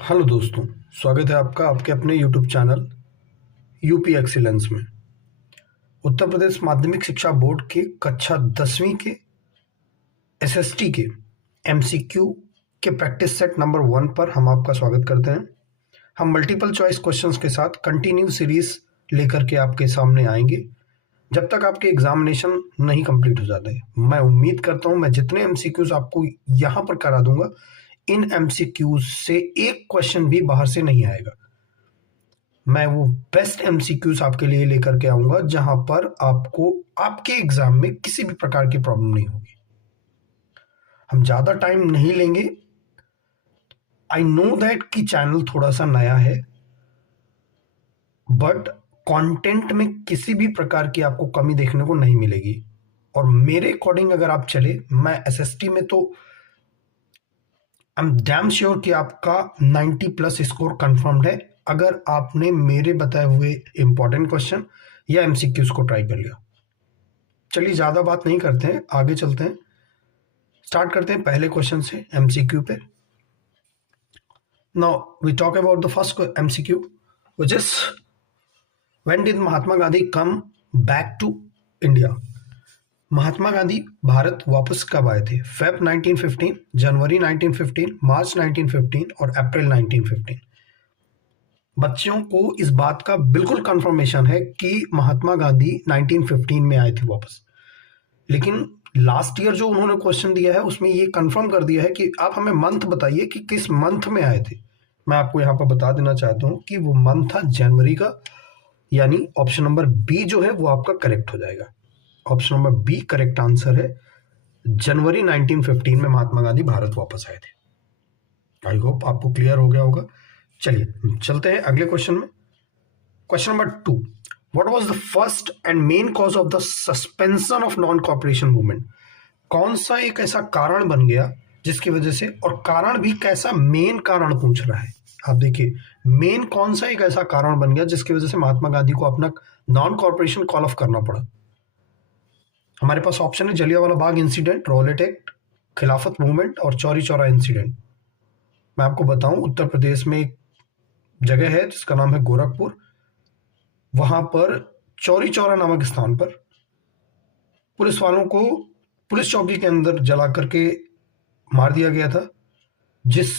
Hello दोस्तों, स्वागत है आपका आपके अपने यूट्यूब चैनल यूपी एक्सीलेंस में। उत्तर प्रदेश माध्यमिक शिक्षा बोर्ड के कक्षा 10वीं के एसएसटी के एमसीक्यू के प्रैक्टिस सेट नंबर 1 पर हम आपका स्वागत करते हैं। हम मल्टीपल चॉइस क्वेश्चंस के साथ कंटिन्यू सीरीज लेकर के आपके सामने आएंगे जब तक आपके एग्जामिनेशन नहीं कंप्लीट हो जाते। मैं उम्मीद करता हूं मैं जितने एमसीक्यूज आपको यहां पर करा दूंगा, इन एमसीक्यूज से एक क्वेश्चन भी बाहर से नहीं आएगा। मैं वो बेस्ट एमसीक्यूज आपके लिए लेकर के आऊंगा जहां पर आपको आपके एग्जाम में किसी भी प्रकार की प्रॉब्लम नहीं होगी। हम ज्यादा टाइम नहीं लेंगे। आई नो दैट कि चैनल थोड़ा सा नया है, बट कंटेंट में किसी भी प्रकार की आपको कमी देखने को नहीं मिलेगी। और मेरे अकॉर्डिंग अगर आप चले, मैं एसएसटी में तो आई एम डैम श्योर कि आपका 90 प्लस स्कोर कंफर्म्ड है अगर आपने मेरे बताए हुए इंपॉर्टेंट क्वेश्चन या एमसीक्यूज को ट्राई कर लिया। चलिए ज्यादा बात नहीं करते हैं, आगे चलते हैं। स्टार्ट करते हैं पहले क्वेश्चन से एमसीक्यू पे। Now we talk about the first MCQ which is when did Mahatma Gandhi come back to India. Mahatma Gandhi Bharat वापस कब आए थे? फेब 1915, जनवरी 1915, मार्च 1915 और अप्रैल 1915। बच्चों को इस बात का बिल्कुल कंफर्मेशन है कि महात्मा गांधी 1915 में आए थे वापस, लेकिन लास्ट ईयर जो उन्होंने क्वेश्चन दिया है उसमें ये कंफर्म कर दिया है कि आप हमें मंथ बताइए कि किस मंथ में आए थे। मैं आपको यहां पर बता देना चाहता हूं कि वो मंथ था जनवरी का, यानी ऑप्शन नंबर बी जो है वो आपका करेक्ट हो जाएगा। Option number B correct answer है। जनवरी 1915 में महात्मा गांधी भारत वापस आए थे। आई होप आपको क्लियर हो गया होगा। चलिए चलते हैं अगले क्वेश्चन में। Question number 2, what was the first and main cause of the suspension of non cooperation movement. कौन सा एक ऐसा कारण बन गया जिसकी वजह से, और कारण भी कैसा, मेन कारण पूछ रहा है। आप देखिए, मेन कौन सा एक ऐसा कारण बन गया जिसकी वजह से महात्मा गांधी को अपना नॉन कॉपरेशन कॉल ऑफ करना पड़ा। हमारे पास ऑप्शन है Jallianwala Bagh incident, Rowlatt act, खिलाफत मूवमेंट और चौरी चौरा इंसिडेंट। मैं आपको बताऊं, उत्तर प्रदेश में एक जगह है जिसका नाम है गोरखपुर। वहां पर चौरी चौरा नामक स्थान पर पुलिस वालों को पुलिस चौकी के अंदर जला करके मार दिया गया था। जिस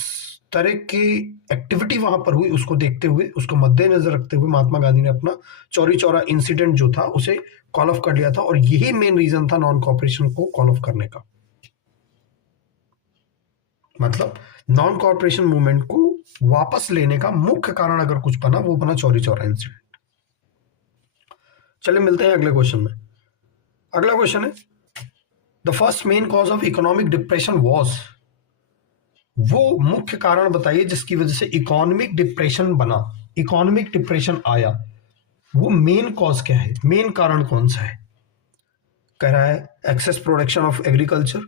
तरह की एक्टिविटी वहां पर हुई उसको देखते हुए, उसको मद्देनजर रखते हुए महात्मा गांधी ने अपना चौरी चौरा इंसिडेंट जो था उसे कॉल ऑफ कर लिया था, और यही मेन रीजन था नॉन कॉपरेशन को कॉल ऑफ करने का। मतलब नॉन कॉपरेशन मूवमेंट को वापस लेने का मुख्य कारण अगर कुछ बना, वो बना चौरी चौरा इंसिडेंट। चलिए मिलते हैं अगले क्वेश्चन में। अगला क्वेश्चन है, the first main cause of economic depression was. वो मुख्य कारण बताइए जिसकी वजह से इकोनॉमिक डिप्रेशन बना, इकोनॉमिक डिप्रेशन आया। वो मेन कॉज क्या है, मेन कारण कौन सा है? कह रहा है excess production of agriculture,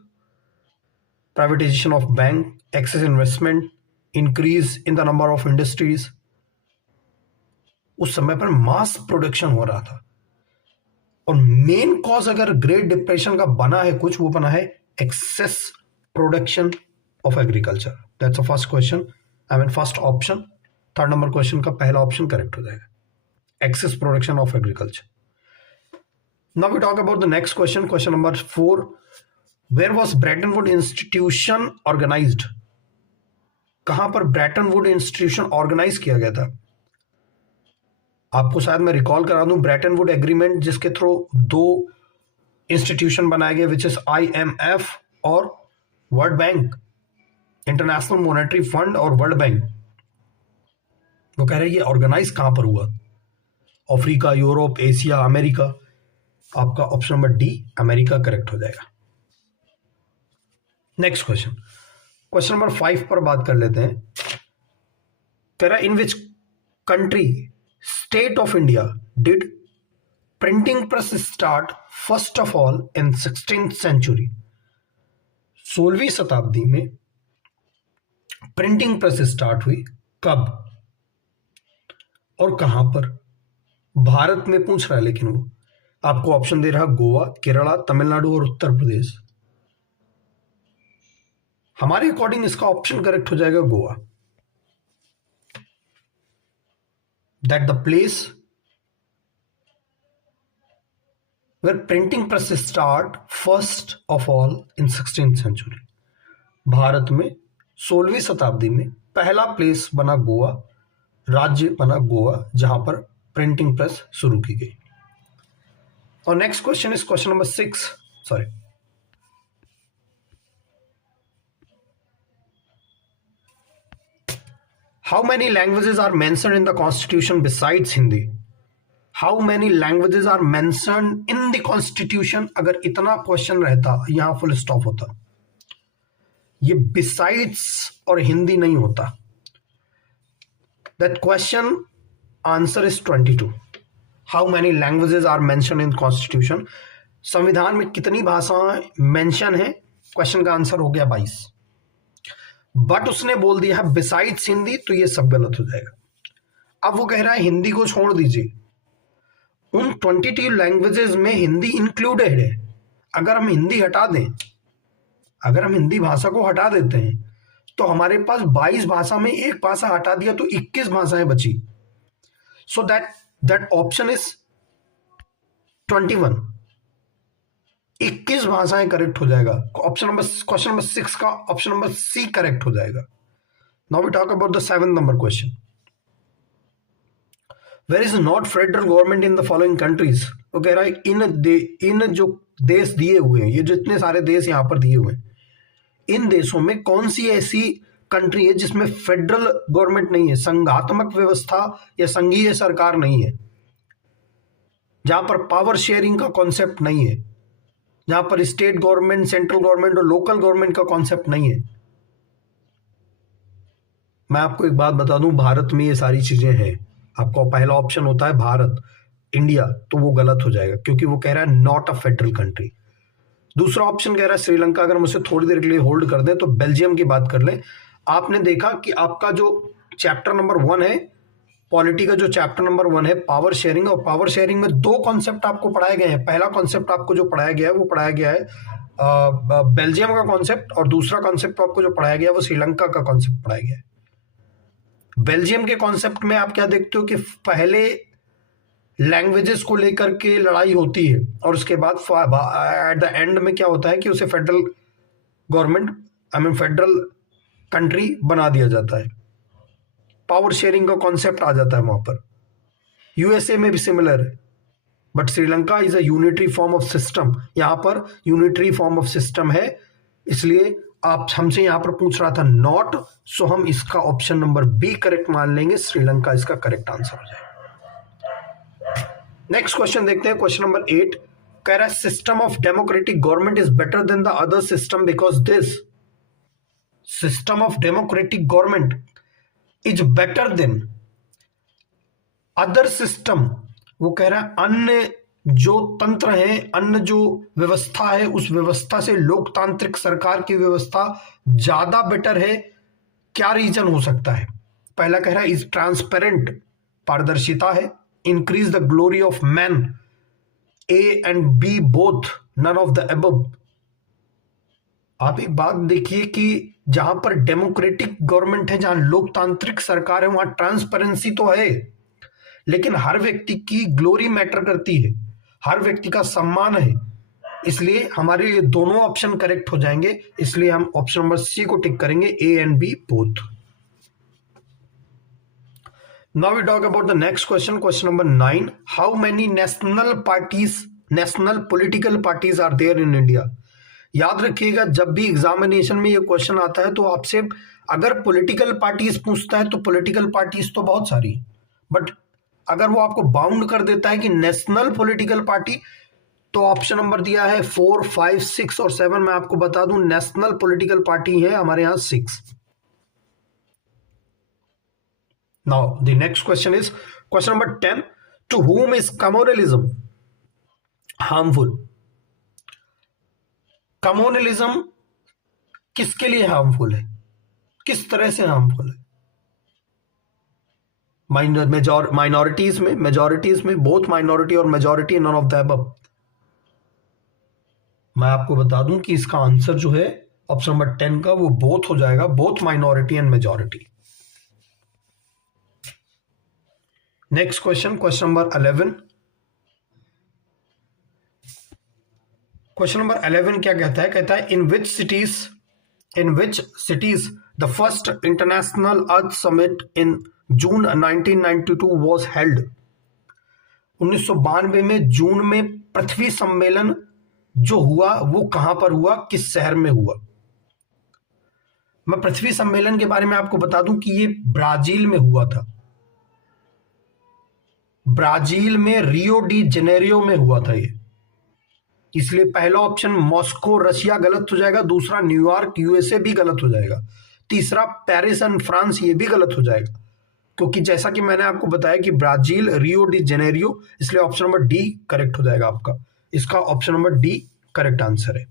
privatization of bank, excess investment, increase in the number of industries. उस समय पर मास प्रोडक्शन हो रहा था, और मेन कॉज अगर ग्रेट डिप्रेशन का बना है कुछ, वो बना है excess production of agriculture. That's a first question, I mean first option. Third number question का पहला ऑप्शन करेक्ट हो जाएगा, excess production of agriculture. Now we talk about the next question, question number 4, where was Bretton Wood institution organized. कहां पर Brayton Wood institution organise किया गया था? आपको शायद मैं रिकॉल करा दूं, ब्रेटन वुड एग्रीमेंट जिसके थ्रू दो इंस्टीट्यूशन बनाए गए, विच इज IMF और world bank, international monetary fund और वर्ल्ड बैंक। वो कह रहे हैं ये ऑर्गेनाइज कहां पर हुआ? Africa, Europe, Asia, America. आपका option number D America correct हो जाएगा। नेक्स्ट क्वेश्चन, क्वेश्चन नंबर 5 पर बात कर लेते हैं। कह रहा है in which country state of India did printing press start first of all in 16th century. 16वीं शताब्दी में प्रिंटिंग प्रेस स्टार्ट हुई कब और कहां पर? भारत में पूछ रहा है, लेकिन वो आपको ऑप्शन दे रहा, गोवा, केरला, तमिलनाडु और उत्तर प्रदेश। हमारे अकॉर्डिंग इसका ऑप्शन करेक्ट हो जाएगा Goa. that the place where printing press start first of all in 16th century. Bharat में 16वीं शताब्दी में पहला प्लेस बना गोवा, राज्य बना गोवा, जहां पर प्रिंटिंग प्रेस शुरू की गई. और next question is question number 6. Sorry, how many languages are mentioned in the constitution besides Hindi? How many languages are mentioned in the constitution? अगर इतना क्वेश्चन रहता यहां फुल स्टॉप होता. ये besides और हिंदी नहीं होता. That question answer is 22. How many languages are mentioned in constitution? संविधान में कितनी भाषाएं मेंशन है? क्वेश्चन का आंसर हो गया 22. बट उसने बोल दिया है बिसाइड्स हिंदी, तो ये सब गलत हो जाएगा. अब वो कह रहा है हिंदी को छोड़ दीजिए. उन 22 लैंग्वेजेस में हिंदी इंक्लूडेड है. अगर हम हिंदी हटा दें, अगर हम हिंदी भाषा को हटा देते हैं तो हमारे पास 22 भाषा में एक भाषा हटा दिया तो 21 भाषाएं बची. So that option is 21. 21 भाषाएं करेक्ट हो जाएगा. क्वेश्चन नंबर 6 का ऑप्शन नंबर सी करेक्ट हो जाएगा. Now we talk about the 7th number question. Where is not federal government in the following countries? वो कह रहा है इन जो देश दिए हुए हैं, ये जितने सारे देश यहां पर दिए हुए हैं, इन देशों में कौन सी ऐसी कंट्री है जिसमें फेडरल गवर्नमेंट नहीं है, संघात्मक व्यवस्था या संघीय सरकार नहीं है, जहां पर पावर शेयरिंग का कॉन्सेप्ट नहीं है, जहां पर स्टेट गवर्नमेंट, सेंट्रल गवर्नमेंट और लोकल गवर्नमेंट का कॉन्सेप्ट नहीं है? मैं आपको एक बात बता दूं, भारत में ये सारी चीजें हैं. आपका पहला ऑप्शन होता है भारत, इंडिया, तो वो गलत हो जाएगा क्योंकि वो कह रहा है नॉट अ फेडरल कंट्री. दूसरा ऑप्शन कह रहा है श्रीलंका. अगर हम उसे थोड़ी देर के लिए होल्ड कर दें तो बेल्जियम की बात कर लें. आपने देखा कि आपका जो चैप्टर नंबर 1 है, पॉलिटी का जो चैप्टर नंबर 1 है, पावर शेयरिंग, और पावर शेयरिंग में 2 कॉन्सेप्ट आपको पढ़ाए गए हैं. पहला कॉन्सेप्ट आपको जो पढ़ाया गया है वो पढ़ाया गया है बेल्जियम का कॉन्सेप्ट, और दूसरा कॉन्सेप्ट आपको जो पढ़ाया गया है वो श्रीलंका का कॉन्सेप्ट पढ़ाया गया है. बेल्जियम के कॉन्सेप्ट में आप क्या देखते हो कि पहले लैंग्वेजेस को लेकर के लड़ाई होती है और उसके बाद एट द एंड में क्या होता है कि उसे फेडरल गवर्नमेंट, फेडरल कंट्री बना दिया जाता है. पावर शेयरिंग का कॉन्सेप्ट आ जाता है वहां पर. यूएसए में भी सिमिलर है, but Sri Lanka is a unitary form of system. यहां पर यूनिटरी फॉर्म ऑफ सिस्टम है, इसलिए आप हमसे यहां पर पूछ रहा था नॉट, सो हम इसका ऑप्शन नंबर बी करेक्ट मान लेंगे. श्रीलंका इसका करेक्ट आंसर हो जाएगा. नेक्स्ट क्वेश्चन देखते हैं. क्वेश्चन नंबर 8 कह रहा है system of democratic government is better than the other system because this. System of democratic government is better than other system. वो कह रहा है अन्य जो तंत्र है, अन्य जो व्यवस्था है, उस व्यवस्था से लोकतांत्रिक सरकार की व्यवस्था ज्यादा बेटर है. क्या रीजन हो सकता है? पहला कह रहा है इज ट्रांसपेरेंट, पारदर्शिता है. Increase the glory of man, A and B both, none of the above. आप एक बात देखिए कि जहां पर डेमोक्रेटिक गवर्नमेंट है, जहां लोकतांत्रिक सरकार है, वहां ट्रांसपेरेंसी तो है, लेकिन हर व्यक्ति की ग्लोरी मैटर करती है, हर व्यक्ति का सम्मान है. इसलिए हमारे लिए दोनों ऑप्शन करेक्ट हो जाएंगे. इसलिए हम ऑप्शन नंबर सी को टिक करेंगे, A and B both. Now we talk about the next question, question number 9. How many national political parties are there in India? याद रखिएगा, जब भी एग्जामिनेशन में ये क्वेश्चन आता है तो आपसे अगर पॉलिटिकल पार्टीज पूछता है तो पॉलिटिकल पार्टीज तो बहुत सारी, बट अगर वो आपको बाउंड कर देता है कि नेशनल पॉलिटिकल पार्टी, तो ऑप्शन नंबर दिया है 4, 5, 6 और 7. मैं आपको बता दूं नेशनल पॉलिटिकल पार्टी है हमारे यहां 6. Now the next question is question number 10. To whom is communalism harmful? Communalism किसके लिए हार्मफुल है, किस तरह से हार्मफुल है? माइनॉरिटीज में, मेजॉरिटीज में, बोथ माइनॉरिटी और majority, none of the above. मैं आपको बता दूं कि इसका आंसर जो है ऑप्शन नंबर 10 का वो बोथ हो जाएगा, both minority and majority. Next question, question number 11। Question number 11 क्या कहता है? कहता है in which cities the first international earth summit in June 1992 was held. 1992 में जून में पृथ्वी सम्मेलन जो हुआ वो कहां पर हुआ, किस शहर में हुआ? मैं पृथ्वी सम्मेलन के बारे में आपको बता दूं कि ये ब्राजील में हुआ था। ब्राजील में रियो डी जेनेरियो में हुआ था ये। इसलिए पहला ऑप्शन मॉस्को रशिया गलत हो जाएगा, दूसरा न्यूयॉर्क यूएसए भी गलत हो जाएगा, तीसरा पेरिस एंड फ्रांस ये भी गलत हो जाएगा, क्योंकि जैसा कि मैंने आपको बताया कि ब्राजील रियो डी जेनेरियो, इसलिए ऑप्शन नंबर डी करेक्ट हो जाएगा आपका। इसका option number D correct answer है।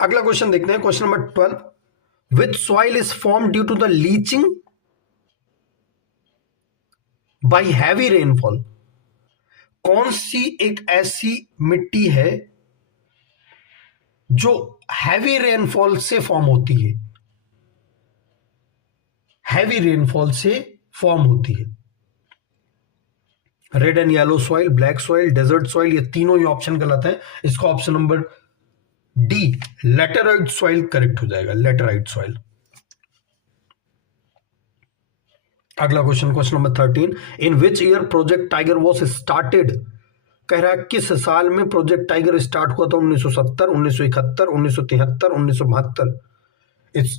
अगला क्वेश्चन देखते हैं, question number 12। Which soil is form due to the leaching by heavy rainfall. कौन सी एक ऐसी मिट्टी है जो हैवी रेनफॉल से फॉर्म होती है? हैवी रेनफॉल से फॉर्म होती है। Red and yellow soil, black soil, desert soil, ये तीनों ही ऑप्शन गलत है। इसका option number D laterite soil correct हो जाएगा, लेटराइट सॉइल। अगला question, question number 13। In which year project tiger was started. कह रहा है किस साल में प्रोजेक्ट टाइगर स्टार्ट हुआ था? 1970, 1971, 1973, 1972। It's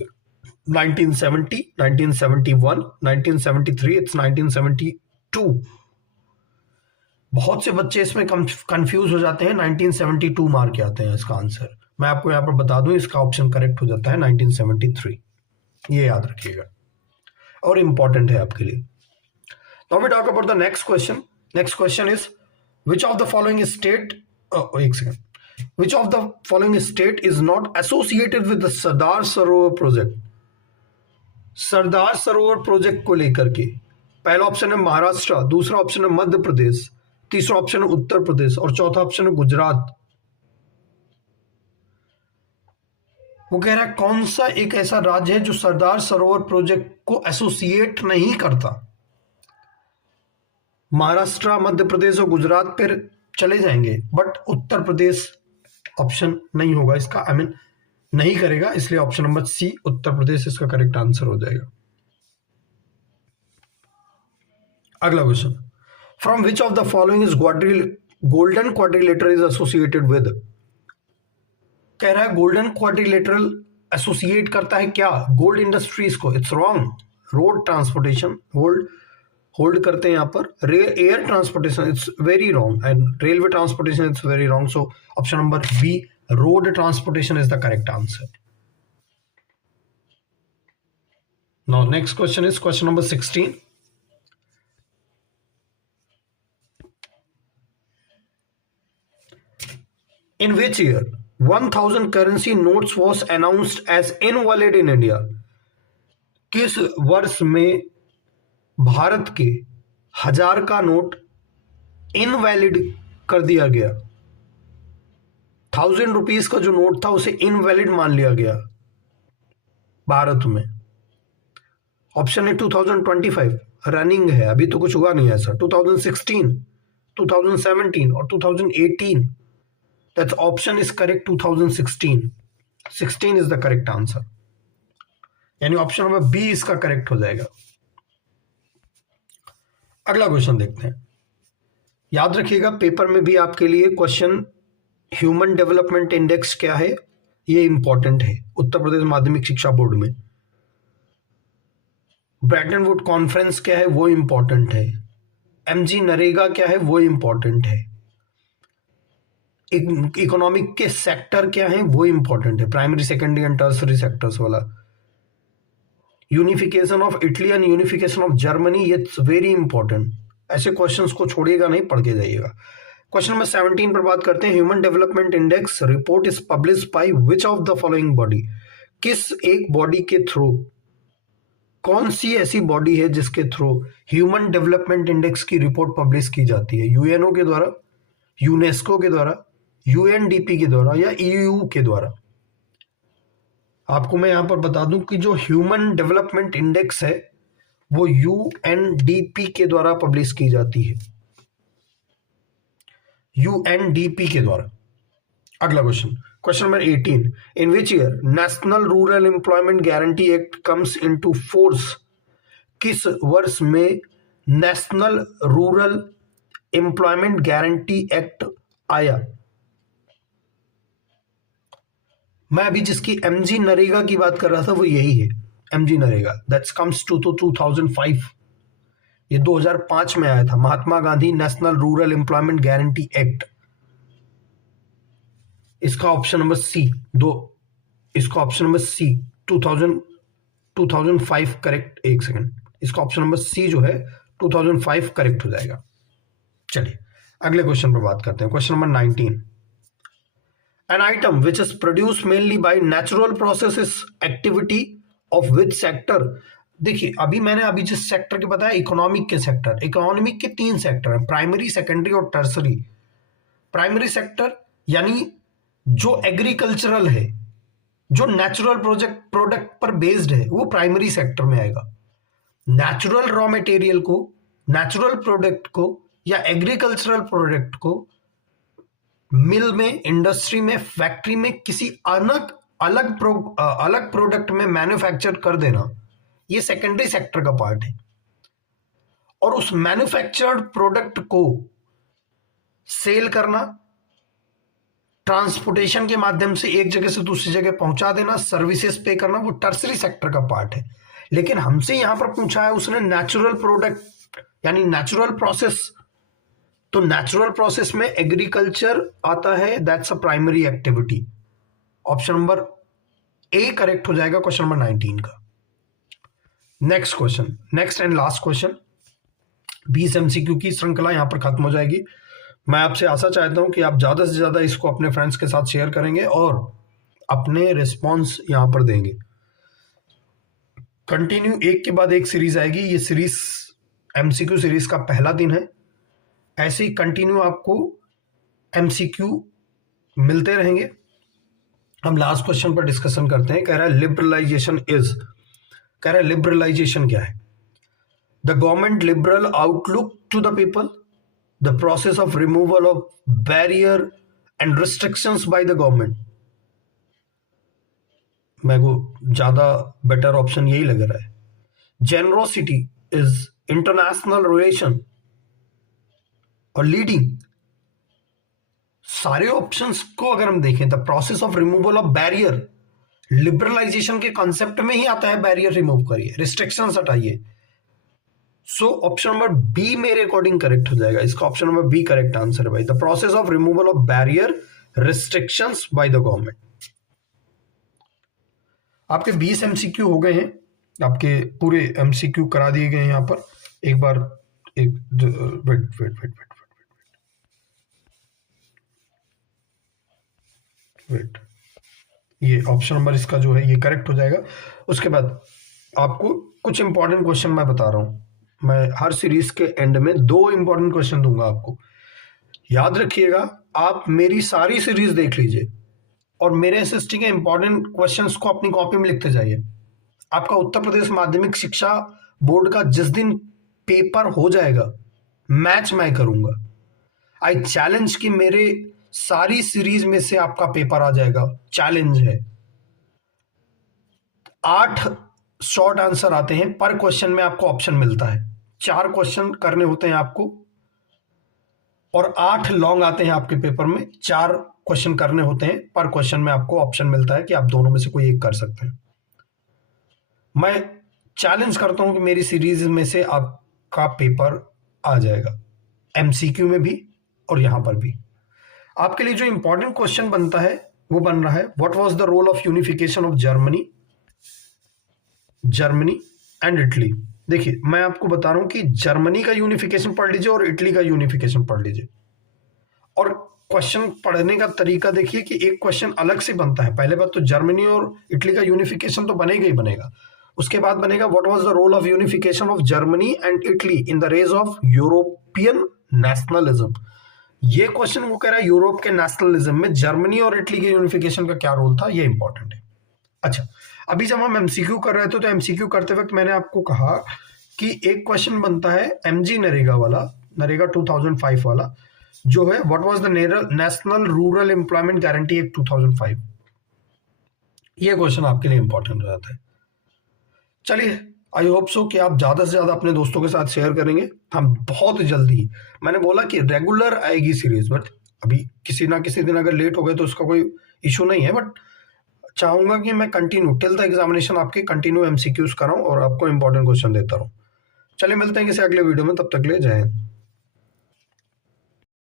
1970, 1971, 1973, it's 1972। बहुत से बच्चे इसमें कंफ्यूज हो जाते हैं, 1972 मार के आते हैं इसका आंसर। मैं आपको यहां पर बता दूं इसका ऑप्शन करेक्ट हो जाता है 1973, ये याद रखिएगा और इंपॉर्टेंट है आपके लिए। Now we talk about the next question. Next question is which of the following state, एक second, which of the following state is not associated with the Sardar Sarovar project. Sardar Sarovar project को लेकर के पहला ऑप्शन है महाराष्ट्र, दूसरा ऑप्शन है मध्य प्रदेश, तीसरा option है उत्तर प्रदेश और चौथा ऑप्शन है गुजरात। वो कह रहा है कौन सा एक ऐसा राज्य है जो सरदार सरोवर प्रोजेक्ट को एसोसिएट नहीं करता। महाराष्ट्र, मध्य प्रदेश और गुजरात पर चले जाएंगे, बट उत्तर प्रदेश ऑप्शन नहीं होगा इसका, आई मीन नहीं करेगा, इसलिए ऑप्शन नंबर सी उत्तर प्रदेश इसका करेक्ट आंसर हो जाएगा। अगला question, from which of the following is golden quadrilateral is associated with. कह रहा है गोल्डन क्वाड्रिलेटरल एसोसिएट करता है क्या? गोल्ड इंडस्ट्रीज को। It's wrong. Road transportation hold करते हैं यहां पर। Air transportation it's very wrong and railway transportation it's very wrong. So option number B road transportation is the correct answer. Now next question is question number 16। In which year 1000 currency notes was announced as invalid in India? किस वर्ष में भारत के 1000 का note invalid कर दिया गया? 1000 rupees का जो नोट था उसे इनवैलिड मान लिया गया भारत में। ऑप्शन है 2025, रनिंग है, अभी तो कुछ हुआ नहीं ऐसा। 2016, 2017 और 2018। That option is correct, 2016. 16 is the correct answer. यानी ऑप्शन नंबर बी इसका करेक्ट हो जाएगा। अगला क्वेश्चन देखते हैं। याद रखिएगा पेपर में भी आपके लिए क्वेश्चन ह्यूमन डेवलपमेंट इंडेक्स क्या है ये इंपॉर्टेंट है उत्तर प्रदेश माध्यमिक शिक्षा बोर्ड में। ब्रेटन वुड कॉन्फ्रेंस क्या है वो इंपॉर्टेंट है। एमजी नरेगा क्या है वो इंपॉर्टेंट है। इकोनॉमिक के सेक्टर क्या है वो इंपॉर्टेंट है, primary secondary and tertiary sectors वाला। Unification of Italy and unification of Germany, ये वेरी इंपॉर्टेंट। ऐसे क्वेश्चंस को छोड़िएगा नहीं, पढ़ के जाइएगा। क्वेश्चन नंबर 17 पर बात करते हैं। Human development index report is publish by which of the following body. किस एक बॉडी के थ्रू, कौन सी ऐसी बॉडी है जिसके थ्रू ह्यूमन डेवलपमेंट इंडेक्स की रिपोर्ट पब्लिश की जाती है? यूएनओ के द्वारा, यूनेस्को के द्वारा, यूएनडीपी के द्वारा या ईयू के द्वारा? आपको मैं यहां पर बता दूं कि जो ह्यूमन डेवलपमेंट इंडेक्स है वो यूएनडीपी के द्वारा पब्लिश की जाती है, यूएनडीपी के द्वारा। अगला question, question number 18, in which year national rural employment guarantee act comes into force? किस वर्ष में national rural employment guarantee act आया? मैं अभी जिसकी एमजी नरेगा की बात कर रहा था वो यही है, MG NREGA, that's comes to 2005। ये 2005 में आया था, Mahatma Gandhi national rural employment guarantee act. इसका ऑप्शन नंबर सी इसका ऑप्शन नंबर सी 2005 करेक्ट। एक सेकंड, इसका ऑप्शन नंबर सी जो है 2005 करेक्ट हो जाएगा। चलिए अगले क्वेश्चन पर बात करते हैं, question number 19, an item which is produced mainly by natural processes activity of which sector? देखिए मैंने जिस सेक्टर की बताया, इकोनॉमिक के सेक्टर, इकोनॉमिक के 3 सेक्टर हैं, प्राइमरी, सेकेंडरी और टर्सरी। प्राइमरी सेक्टर यानी जो एग्रीकल्चरल है, जो नेचुरल प्रोडक्ट पर बेस्ड है, वो प्राइमरी सेक्टर में आएगा। नेचुरल रॉ मटेरियल को, नेचुरल प्रोडक्ट को या एग्रीकल्चरल प्रोडक्ट को मिल में, इंडस्ट्री में, फैक्ट्री में किसी अलग प्रोडक्ट में मैन्युफैक्चर कर देना, ये सेकेंडरी सेक्टर का पार्ट है। और उस मैन्युफैक्चर्ड प्रोडक्ट को सेल करना, ट्रांसपोर्टेशन के माध्यम से एक जगह से दूसरी जगह पहुंचा देना, सर्विसेज पे करना, वो टर्सरी सेक्टर का पार्ट है। लेकिन हमसे यहां पर पूछा है उसने नेचुरल प्रोडक्ट यानी नेचुरल प्रोसेस, तो नेचुरल प्रोसेस में एग्रीकल्चर आता है, that's a primary activity. Option number A correct हो जाएगा क्वेश्चन नंबर 19 का। Next question, next and last question, 20 MCQ की श्रृंखला यहां पर खत्म हो जाएगी। मैं आपसे आशा चाहता हूं कि आप ज्यादा से ज्यादा इसको अपने फ्रेंड्स के साथ शेयर करेंगे और अपने रिस्पॉन्स यहां पर देंगे। कंटिन्यू एक के बाद एक सीरीज आएगी, ये सीरीज एमसीक्यू सीरीज का पहला दिन है। ऐसे ही कंटिन्यू आपको एमसीक्यू मिलते रहेंगे। हम लास्ट क्वेश्चन पर डिस्कशन करते हैं। कह रहा है लिबरलाइजेशन लिबरलाइजेशन क्या है? The government liberal outlook to the people, the process of removal of barrier and restrictions by the government. मेरे को ज्यादा बेटर ऑप्शन यही लग रहा है। जेनरोसिटी इज इंटरनेशनल रिलेशन और लीडिंग। सारे ऑप्शंस को अगर हम देखें, the process of removal of barrier, liberalization के कॉन्सेप्ट में ही आता है बैरियर रिमूव करिए, रिस्ट्रिक्शंस हटाइए। सो ऑप्शन नंबर बी मेरे अकॉर्डिंग करेक्ट हो जाएगा। इसका option number B correct answer है भाई, the process of removal of barrier restrictions by the government. आपके 20 एमसीक्यू हो गए हैं, आपके पूरे एमसीक्यू करा दिए गए हैं। यहां पर एक बार वेट, ये ऑप्शन नंबर इसका जो है ये करेक्ट हो जाएगा। उसके बाद आपको कुछ इंपॉर्टेंट क्वेश्चन मैं बता रहा हूं। मैं हर सीरीज के एंड में 2 इंपॉर्टेंट क्वेश्चन दूंगा आपको, याद रखिएगा। आप मेरी सारी सीरीज देख लीजिए और मेरे एसएसटी के इंपॉर्टेंट क्वेश्चंस को अपनी कॉपी में लिखते जाइए। आपका उत्तर प्रदेश माध्यमिक शिक्षा बोर्ड का जिस दिन पेपर हो जाएगा, मैच मैं करूंगा। आई चैलेंज कि मेरे सारी सीरीज में से आपका पेपर आ जाएगा, चैलेंज है। 8 शॉर्ट आंसर आते हैं पर क्वेश्चन में, आपको ऑप्शन मिलता है। 4 क्वेश्चन करने होते हैं आपको और 8 लॉन्ग आते हैं आपके पेपर में। 4 क्वेश्चन करने होते हैं पर क्वेश्चन में आपको ऑप्शन मिलता है कि आप दोनों में से कोई एक कर सकते हैं। मैं चैलेंज करता हूं कि मेरी सीरीज में से आपका पेपर आ जाएगा, एमसीक्यू में भी और यहां पर भी। आपके लिए जो इंपॉर्टेंट क्वेश्चन बनता है वो बन रहा है, what was the role of unification of Germany and Italy. देखिए मैं आपको बता रहा हूं कि जर्मनी का यूनिफिकेशन पढ़ लीजिए और इटली का यूनिफिकेशन पढ़ लीजिए। और क्वेश्चन पढ़ने का तरीका देखिए कि एक क्वेश्चन अलग से बनता है। पहले बात तो जर्मनी और इटली का यूनिफिकेशन तो बनेगा ही बनेगा, उसके बाद बनेगा what was the role of unification of Germany and Italy in the rage of European nationalism. ये क्वेश्चन वो कह रहा है यूरोप के नेशनलिज्म में जर्मनी और इटली के यूनिफिकेशन का क्या रोल था, ये इंपॉर्टेंट है। अच्छा, अभी जब हम एमसीक्यू कर रहे थे तो एमसीक्यू करते वक्त मैंने आपको कहा कि एक क्वेश्चन बनता है एमजी नरेगा वाला, नरेगा 2005 वाला, जो है what was the national rural employment guarantee act 2005। ये क्वेश्चन आपके लिए इंपॉर्टेंट हो जाता है। चलिए, आई होप सो कि आप ज्यादा से ज्यादा अपने दोस्तों के साथ शेयर करेंगे। हम बहुत जल्दी, मैंने बोला कि रेगुलर आएगी सीरीज, बट अभी किसी ना किसी दिन अगर लेट हो गए तो उसका कोई इशू नहीं है, बट चाहूंगा कि मैं कंटिन्यू टिल द एग्जामिनेशन आपके कंटिन्यू एमसीक्यूज कराऊं और आपको इंपॉर्टेंट क्वेश्चन देता रहूं। चलिए मिलते हैं किसी अगले वीडियो में, तब तक ले जय हिंद।